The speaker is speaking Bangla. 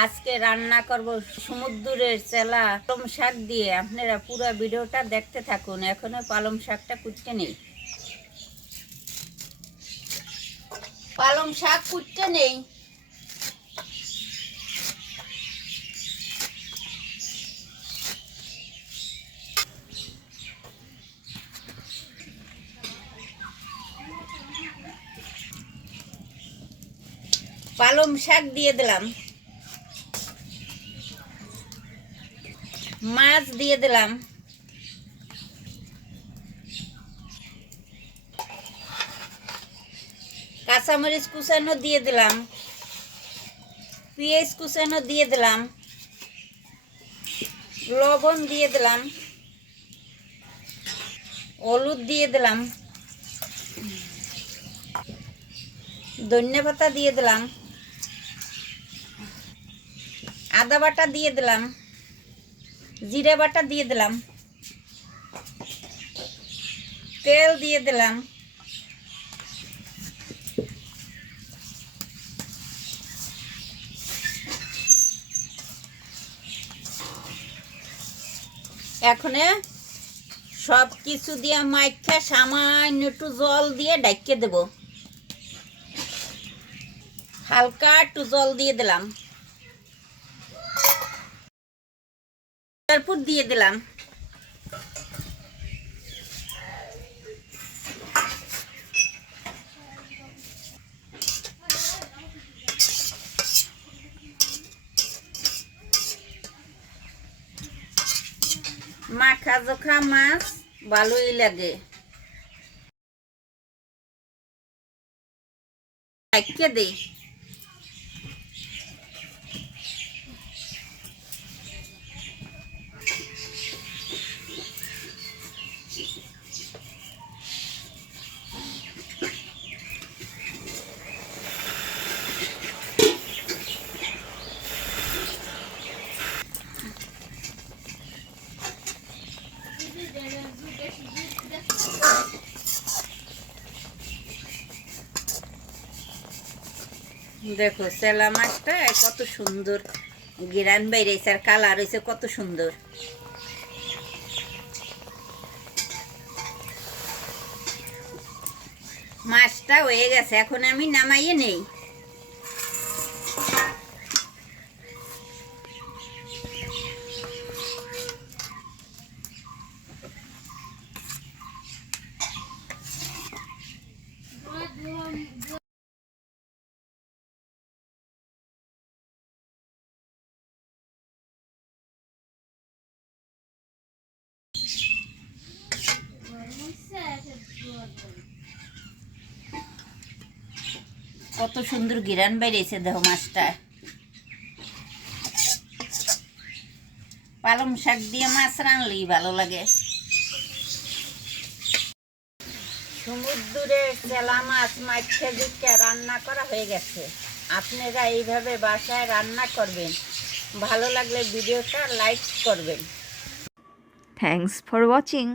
আজকে রান্না করব সমুদ্রের চেলা পালং শাক দিয়ে। আপনারা পুরো ভিডিওটা দেখতে থাকুন। এখনো পালং শাকটা কুটতে নেই, পালং শাক কুটতে নেই। পালং শাক দিয়ে দিলাম, মাছ দিয়ে দিলাম, কাঁচামরিচ কুচানো দিয়ে দিলাম, পেঁয়াজ কুচানো দিয়ে দিলাম, লবণ দিয়ে দিলাম, হলুদ দিয়ে দিলাম, ধনিয়া পাতা দিয়ে দিলাম, আদা বাটা দিয়ে দিলাম, জিরা বাটা দিয়ে দিলাম, তেল দিয়ে দিলাম, এখন সব কিছু দিয়ে মাইখা সামান্য একটু জল দিয়ে ঢাকিয়ে দেব। হালকা একটু জল দিয়ে দিলাম, তারপর দিয়ে দিলাম মাখা জোখা মাছ, ভালোই লাগে। ঢাকিয়ে দেই, দেখো চেলা মাছটা কত সুন্দর গিরান বাইরেছে আর কালার হয়েছে কত সুন্দর। মাছটা হয়ে গেছে, এখন আমি নামাইয়ে নেই। কত সুন্দর গিরান বাইরেছে দেখো মাছটা। পালং শাক দিয়ে মাছ রানলেই ভালো লাগে। সমুদ্রের চেলা মাছ মাইখা দিকে রান্না করা হয়ে গেছে। আপনারা এইভাবে বাসায় রান্না করবেন। ভালো লাগলে ভিডিওটা লাইক করবেন। Thanks for watching.